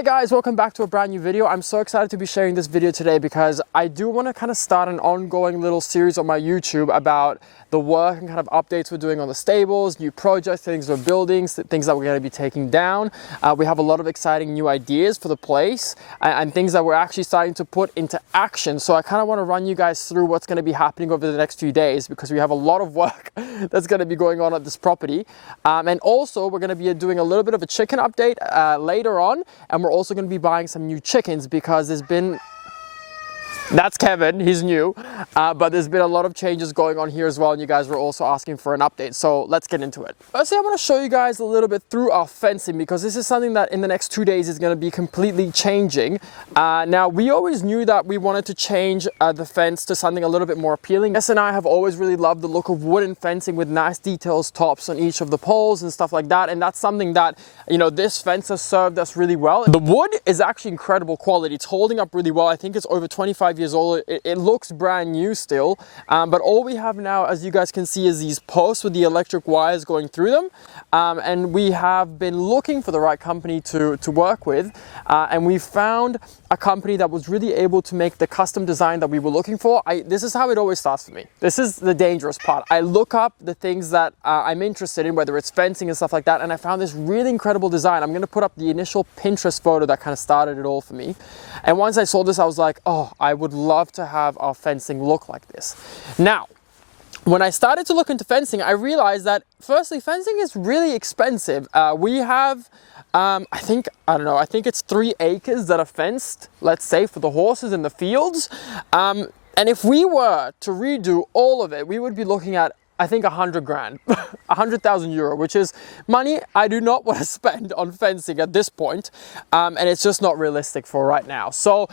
Hi guys, welcome back to a brand new video. I'm so excited to be sharing this video today because I do want to kind of start an ongoing little series on my YouTube about the work and kind of updates we're doing on the stables, new projects, things we're building, things that we're going to be taking down. We have a lot of exciting new ideas for the place and things that we're actually starting to put into action. So I kind of want to run you guys through what's going to be happening over the next few days because we have a lot of work that's going to be going on at this property. And also we're going to be doing a little bit of a chicken update later on. And we're also going to be buying some new chickens because there's been, that's Kevin, he's new, but there's been a lot of changes going on here as well, and you guys were also asking for an update, so let's get into it. Firstly, I want to show you guys a little bit through our fencing because this is something that in the next 2 days is going to be completely changing. Now, we always knew that we wanted to change the fence to something a little bit more appealing. Jess and I have always really loved the look of wooden fencing with nice details tops on each of the poles and stuff like that, and that's something that, you know, this fence has served us really well. The wood is actually incredible quality. It's holding up really well. I think it's over 25 years old. It looks brand new still, but all we have now, as you guys can see, is these posts with the electric wires going through them, and we have been looking for the right company to work with, and we found a company that was really able to make the custom design that we were looking for. This is how it always starts for me. This is the dangerous part. I look up the things that I'm interested in, whether it's fencing and stuff like that, and I found this really incredible design. I'm going to put up the initial Pinterest photo that kind of started it all for me, and once I saw this, I was like, oh, I would love to have our fencing look like this. Now, when I started to look into fencing, I realized that firstly, fencing is really expensive. We have, I think it's 3 acres that are fenced, let's say, for the horses in the fields. And if we were to redo all of it, we would be looking at, I think, 100 grand, 100,000 euro, which is money I do not want to spend on fencing at this point. And it's just not realistic for right now. So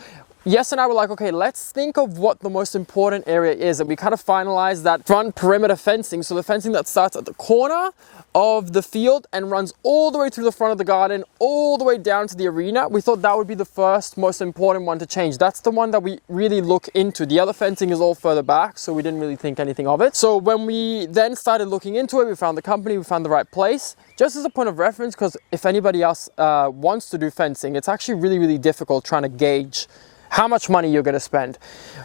Jess and I were like, okay, let's think of what the most important area is. And we kind of finalized that front perimeter fencing. So the fencing that starts at the corner of the field and runs all the way through the front of the garden, all the way down to the arena. We thought that would be the first most important one to change. That's the one that we really look into. The other fencing is all further back, so we didn't really think anything of it. So when we then started looking into it, we found the company, we found the right place. Just as a point of reference, because if anybody else wants to do fencing, it's actually really, really difficult trying to gauge how much money you're going to spend.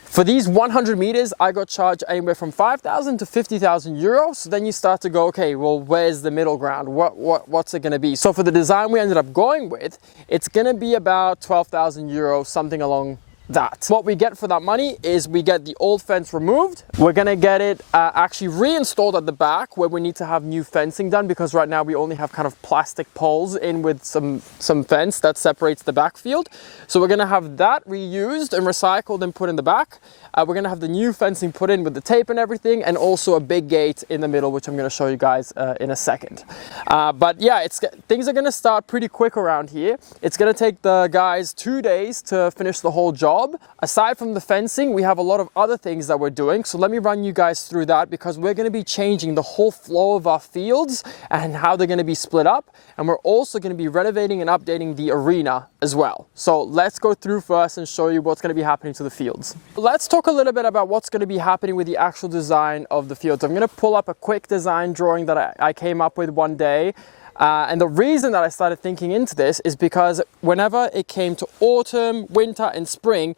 For these 100 meters, I got charged anywhere from 5,000 to 50,000 euros. So then you start to go, okay, well, where's the middle ground? What's it going to be? So for the design we ended up going with, it's going to be about 12,000 euros, something along that. What we get for that money is we get the old fence removed. We're gonna get it actually reinstalled at the back where we need to have new fencing done because right now we only have kind of plastic poles in with some fence that separates the backfield. So we're gonna have that reused and recycled and put in the back. We're gonna have the new fencing put in with the tape and everything, and also a big gate in the middle, which I'm gonna show you guys in a second. But yeah, things are gonna start pretty quick around here. It's gonna take the guys 2 days to finish the whole job. Aside from the fencing, we have a lot of other things that we're doing. So let me run you guys through that because we're gonna be changing the whole flow of our fields and how they're gonna be split up. And we're also gonna be renovating and updating the arena as well. So let's go through first and show you what's gonna be happening to the fields. Let's talk a little bit about what's gonna be happening with the actual design of the fields. I'm gonna pull up a quick design drawing that I came up with one day. And the reason that I started thinking into this is because whenever it came to autumn, winter and spring,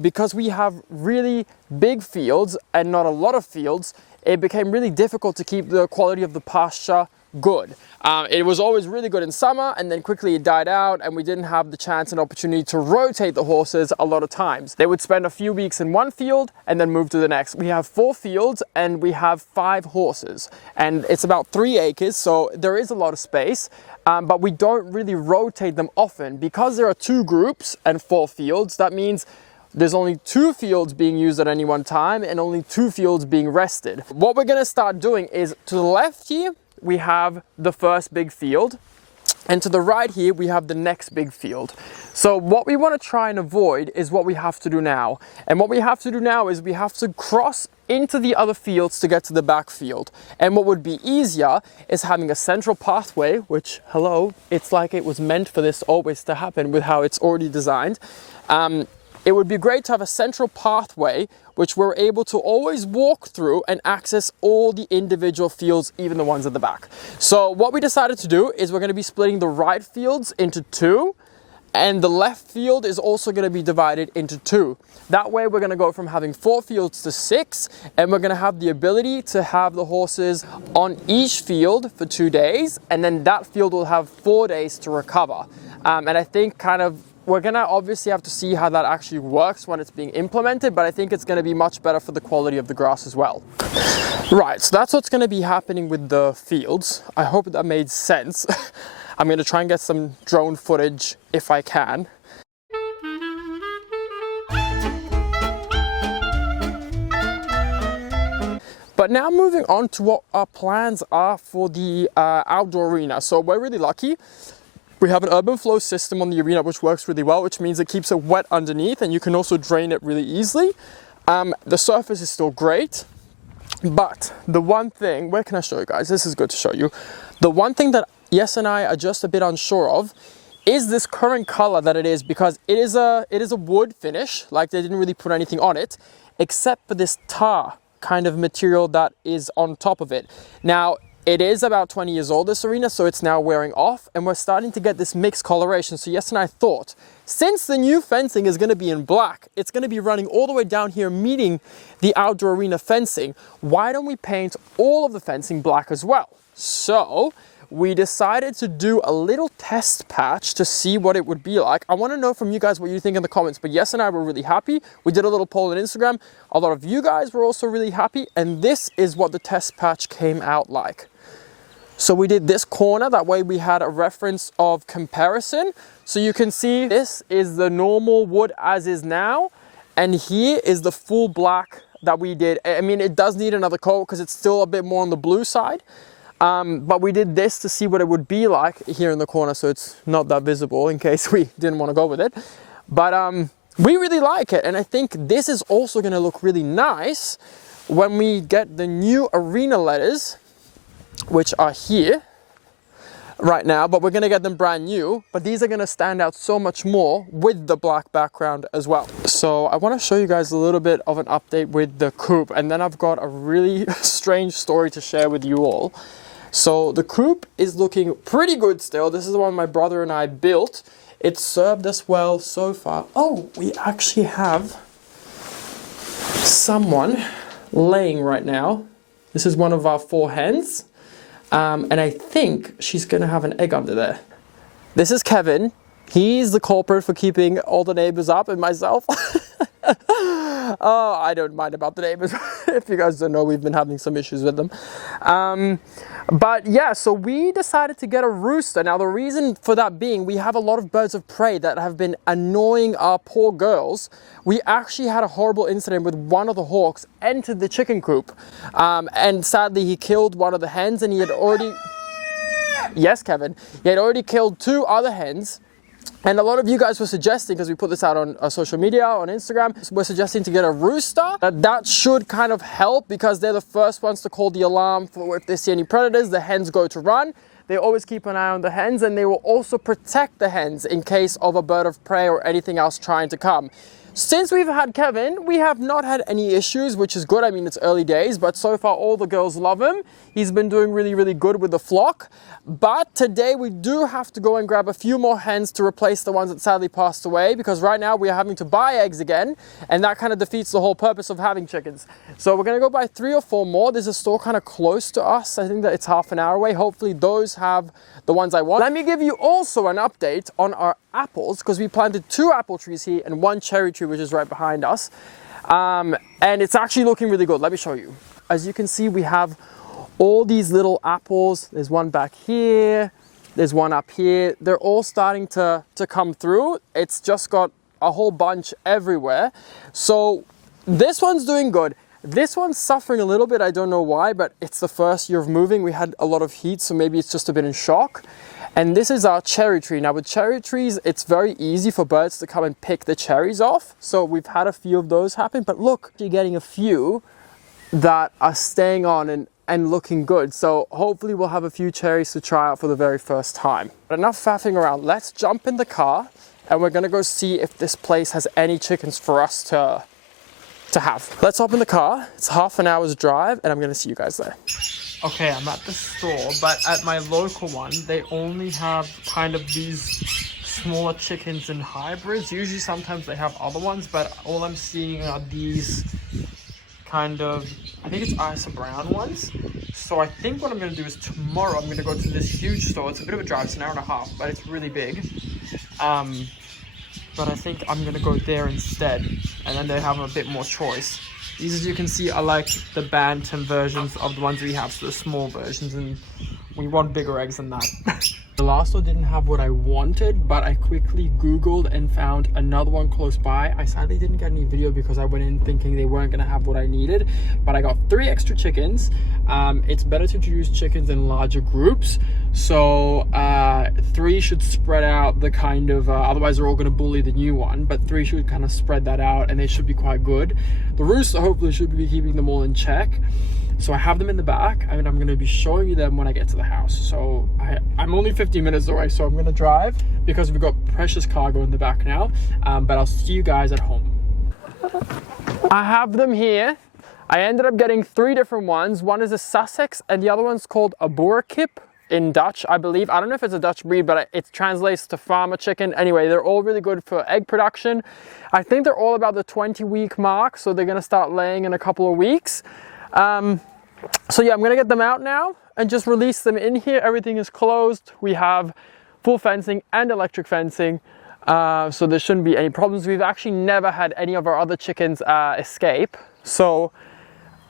because we have really big fields and not a lot of fields, it became really difficult to keep the quality of the pasture good. It was always really good in summer and then quickly it died out and we didn't have the chance and opportunity to rotate the horses a lot of times. They would spend a few weeks in one field and then move to the next. We have 4 fields and we have 5 horses and it's about 3 acres, so there is a lot of space, but we don't really rotate them often. Because there are 2 groups and 4 fields, that means there's only 2 fields being used at any one time and only 2 fields being rested. What we're gonna start doing is to the left here, we have the first big field, and to the right here we have the next big field. So what we want to try and avoid is what we have to do now. And what we have to do now is we have to cross into the other fields to get to the back field. And what would be easier is having a central pathway, which, hello, it's like it was meant for this always to happen with how it's already designed. It would be great to have a central pathway which we're able to always walk through and access all the individual fields, even the ones at the back. So what we decided to do is we're going to be splitting the right fields into 2 And the left field is also going to be divided into 2. That way we're going to go from having 4 fields to 6, and we're going to have the ability to have the horses on each field for 2 days, and then that field will have 4 days to recover. And I think we're going to obviously have to see how that actually works when it's being implemented, but I think it's going to be much better for the quality of the grass as well. Right, so that's what's going to be happening with the fields. I hope that made sense. I'm going to try and get some drone footage if I can. But now moving on to what our plans are for the outdoor arena. So we're really lucky. We have an urban flow system on the arena which works really well, which means it keeps it wet underneath and you can also drain it really easily. The surface is still great, but the one thing, where can I show you guys? This is good to show you. The one thing that Yes and I are just a bit unsure of is this current color that it is, because it is a wood finish, like they didn't really put anything on it, except for this tar kind of material that is on top of it. Now, it is about 20 years old, this arena, so it's now wearing off, and we're starting to get this mixed coloration. So Yes and I thought, since the new fencing is going to be in black, it's going to be running all the way down here meeting the outdoor arena fencing, why don't we paint all of the fencing black as well? So we decided to do a little test patch to see what it would be like. I want to know from you guys what you think in the comments, but Yes and I were really happy. We did a little poll on Instagram. A lot of you guys were also really happy, and this is what the test patch came out like. So we did this corner, that way we had a reference of comparison. So you can see this is the normal wood as is now, and here is the full black that we did. I mean, it does need another coat because it's still a bit more on the blue side. But we did this to see what it would be like here in the corner, so it's not that visible in case we didn't want to go with it. But we really like it, and I think this is also going to look really nice when we get the new arena letters, which are here right now, but we're going to get them brand new. But these are going to stand out so much more with the black background as well. So I want to show you guys a little bit of an update with the coop, and then I've got a really strange story to share with you all. So the coop is looking pretty good still. This is the one my brother and I built. It's served us well so far. Oh, we actually have someone laying right now. This is one of our 4 hens. And I think she's gonna have an egg under there. This is Kevin. He's the culprit for keeping all the neighbors up and myself. Oh, I don't mind about the neighbors. If you guys don't know, we've been having some issues with them. But yeah, so we decided to get a rooster. Now the reason for that being, we have a lot of birds of prey that have been annoying our poor girls. We actually had a horrible incident with one of the hawks entered the chicken coop. And sadly he killed one of the hens, and he had already, yes Kevin, he had already killed 2 other hens. And a lot of you guys were suggesting, because we put this out on social media, on Instagram, we're suggesting to get a rooster. That should kind of help, because they're the first ones to call the alarm for if they see any predators. The hens go to run. They always keep an eye on the hens, and they will also protect the hens in case of a bird of prey or anything else trying to come. Since we've had Kevin, we have not had any issues, which is good. I mean, it's early days, but so far all the girls love him. He's been doing really, really good with the flock. But today we do have to go and grab a few more hens to replace the ones that sadly passed away, because right now we are having to buy eggs again, and that kind of defeats the whole purpose of having chickens. So we're going to go buy 3 or 4 more. There's a store kind of close to us. I think that it's half an hour away. Hopefully those have the ones I want. Let me give you also an update on our apples, because we planted 2 apple trees here and 1 cherry tree, which is right behind us. And it's actually looking really good. Let me show you. As you can see, we have all these little apples. There's one back here, there's one up here. They're all starting to come through. It's just got a whole bunch everywhere. So this one's doing good. This one's suffering a little bit. I don't know why, but it's the first year of moving. We had a lot of heat, so maybe it's just a bit in shock. And this is our cherry tree. Now with cherry trees, it's very easy for birds to come and pick the cherries off. So we've had a few of those happen, but look, you're getting a few that are staying on and looking good. So hopefully we'll have a few cherries to try out for the very first time. But enough faffing around. Let's jump in the car and we're gonna go see if this place has any chickens for us to have. Let's hop in the car. It's half an hour's drive and I'm gonna see you guys there. Okay, I'm at the store, but at my local one, they only have kind of these smaller chickens and hybrids. Usually sometimes they have other ones, but all I'm seeing are these kind of, I think it's Isa brown ones. So I think what I'm going to do is tomorrow I'm going to go to this huge store. It's a bit of a drive, it's an hour and a half, but it's really big. But I think I'm going to go there instead, and then they have a bit more choice. These, as you can see, are like the bantam versions of the ones we have, so the small versions, and we want bigger eggs than that. The last store didn't have what I wanted, but I quickly Googled and found another one close by. I sadly didn't get any video because I went in thinking they weren't going to have what I needed, but I got 3 extra chickens. It's better to introduce chickens in larger groups, so 3 should spread out the kind of, otherwise they're all going to bully the new one, but 3 should kind of spread that out, and they should be quite good. The rooster hopefully should be keeping them all in check. So I have them in the back, and I'm going to be showing you them when I get to the house. So I'm only 15 minutes away, so I'm going to drive because we've got precious cargo in the back now. But I'll see you guys at home. I have them here. I ended up getting 3 different ones. One is a Sussex, and the other one's called a 𝒋𝒐𝒏𝒆𝒚 in Dutch, I believe. I don't know if it's a Dutch breed, but it translates to farmer chicken. Anyway, they're all really good for egg production. I think they're all about the 20-week mark, so they're going to start laying in a couple of weeks. So yeah, I'm gonna get them out now and just release them in here. Everything is closed. We have full fencing and electric fencing, so there shouldn't be any problems. We've actually never had any of our other chickens escape, so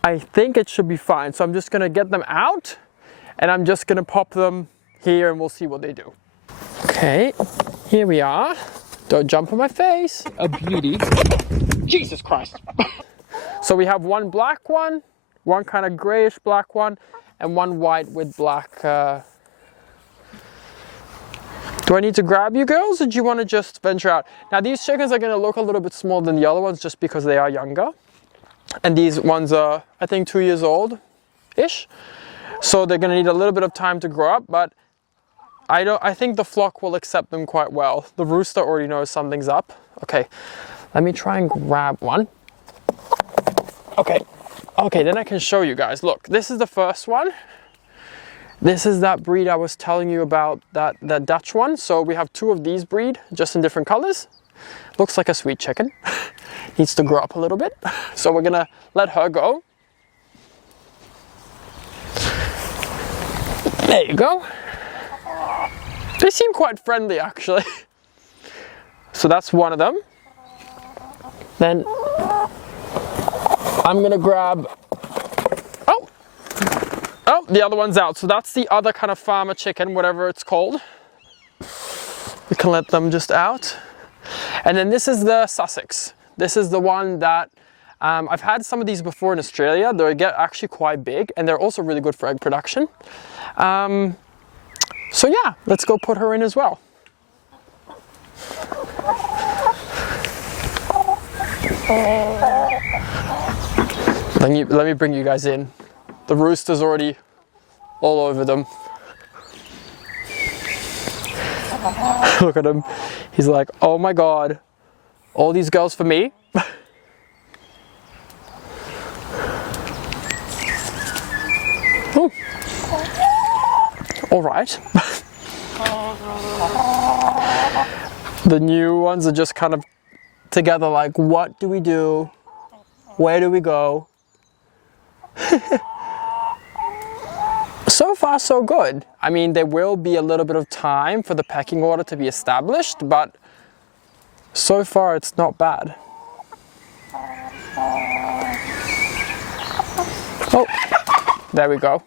I think it should be fine. So I'm just gonna get them out, and I'm just gonna pop them here, and we'll see what they do. Okay, here we are. Don't jump on my face. A beauty. Jesus Christ. So we have one black one, one kind of grayish black one, and one white with black. Do I need to grab you girls, or do you want to just venture out? Now these chickens are going to look a little bit smaller than the other ones just because they are younger. And these ones are, I think, 2 years old-ish. So they're going to need a little bit of time to grow up, but I think the flock will accept them quite well. The rooster already knows something's up. Okay, let me try and grab one. Okay, then I can show you guys. Look, this is the first one. This is that breed I was telling you about, that Dutch one. So we have 2 of these breed, just in different colors. Looks like a sweet chicken. Needs to grow up a little bit. So we're gonna let her go. There you go. They seem quite friendly, actually. So that's one of them. Then I'm gonna grab, oh, the other one's out. So that's the other kind of farmer chicken, whatever it's called. We can let them just out. And then this is the Sussex. This is the one that, I've had some of these before in Australia. They get actually quite big, and they're also really good for egg production. So yeah, let's go put her in as well. Let me bring you guys in. The rooster's already all over them. Look at him. He's like, oh my God, all these girls for me? Oh. All right. The new ones are just kind of together like, what do we do? Where do we go? So far, so good. I mean, there will be a little bit of time for the pecking order to be established, but so far it's not bad. Oh, there we go.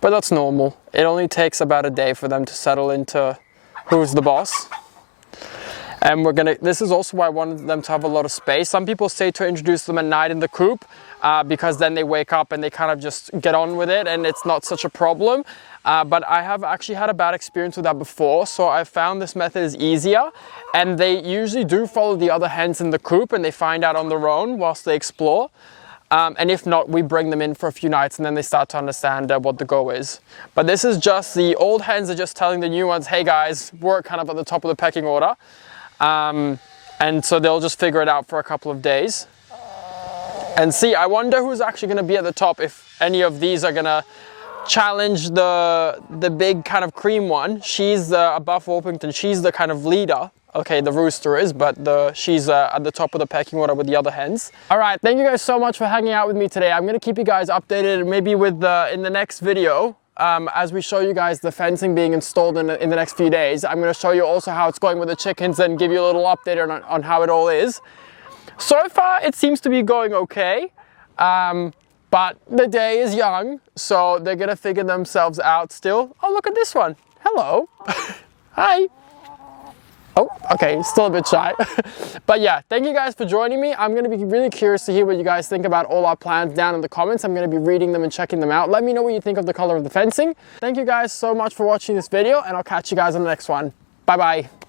But that's normal. It only takes about a day for them to settle into who's the boss. And this is also why I wanted them to have a lot of space. Some people say to introduce them at night in the coop because then they wake up and they kind of just get on with it and it's not such a problem. But I have actually had a bad experience with that before. So I found this method is easier, and they usually do follow the other hens in the coop and they find out on their own whilst they explore. And if not, we bring them in for a few nights and then they start to understand what the go is. But this is just, the old hens are just telling the new ones, hey guys, we're kind of at the top of the pecking order. And so they'll just figure it out for a couple of days. And see, I wonder who's actually going to be at the top, if any of these are going to challenge the big kind of cream one. She's above Orpington. She's the kind of leader. Okay, the rooster is, but she's at the top of the pecking order with the other hens. All right, thank you guys so much for hanging out with me today. I'm gonna keep you guys updated, maybe with in the next video. As we show you guys the fencing being installed in the next few days. I'm going to show you also how it's going with the chickens and give you a little update on how it all is. So far it seems to be going okay, but the day is young, so they're going to figure themselves out still. Oh, look at this one. Hello. Hi. Oh, okay, still a bit shy. But yeah, thank you guys for joining me. I'm going to be really curious to hear what you guys think about all our plans down in the comments. I'm going to be reading them and checking them out. Let me know what you think of the color of the fencing. Thank you guys so much for watching this video, and I'll catch you guys on the next one. Bye bye.